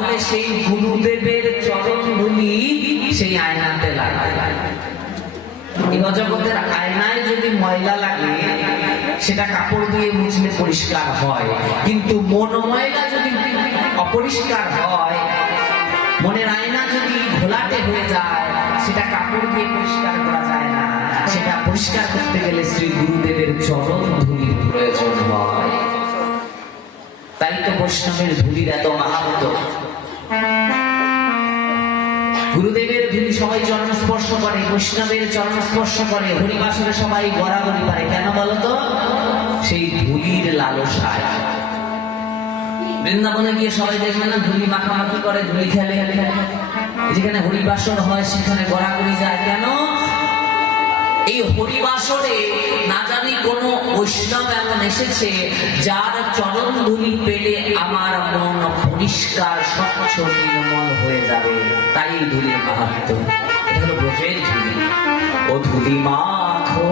তাহলে সেই গুরুদেবের চরণ ধুলি সেই আয়নাতে লাগে। এই জগতের আয়নায় যদি ময়লা লাগে সেটা কাপড় দিয়ে মুছলে পরিষ্কার হয়, কিন্তু মন ময়লা যদি অপরিষ্কার হয়, মনের আয়না যদি ঘোলাটে হয়ে যায়, সেটা কাপড় দিয়ে পরিষ্কার করা যায় না। সেটা পরিষ্কার করতে গেলে শ্রী গুরুদেবের চরণ ধুলির প্রয়োজন হয়। তাই তো বৈষ্ণবের ধুলির এত মাহাত্ম্য। গুরুদেবের ধুলি সবাই চরণ স্পর্শ করে, বৈষ্ণবের চরণ স্পর্শ করে, হরিবাসরে সবাই গড়াগড়ি পারে। কেন বলতো? সেই ধুলির লালসায়। বৃন্দাবনে গিয়ে সবাই দেখবে না ধুলি মাখামাখি করে, ধুলি খেলে। যেখানে হরিবাসর হয় সেখানে গড়াগড়ি যায়। কেন? এই হরিবাসরে না জানি কোন বৈষ্ণব এমন এসেছে যার চরণ ধুলি পেলে আমার মন পরিষ্কার স্বচ্ছ নির্মল হয়ে যাবে। তাই ধুলির মাহাত্ম্য। এটা হলো ব্রজের ধুলি। ও ধুলি মাখো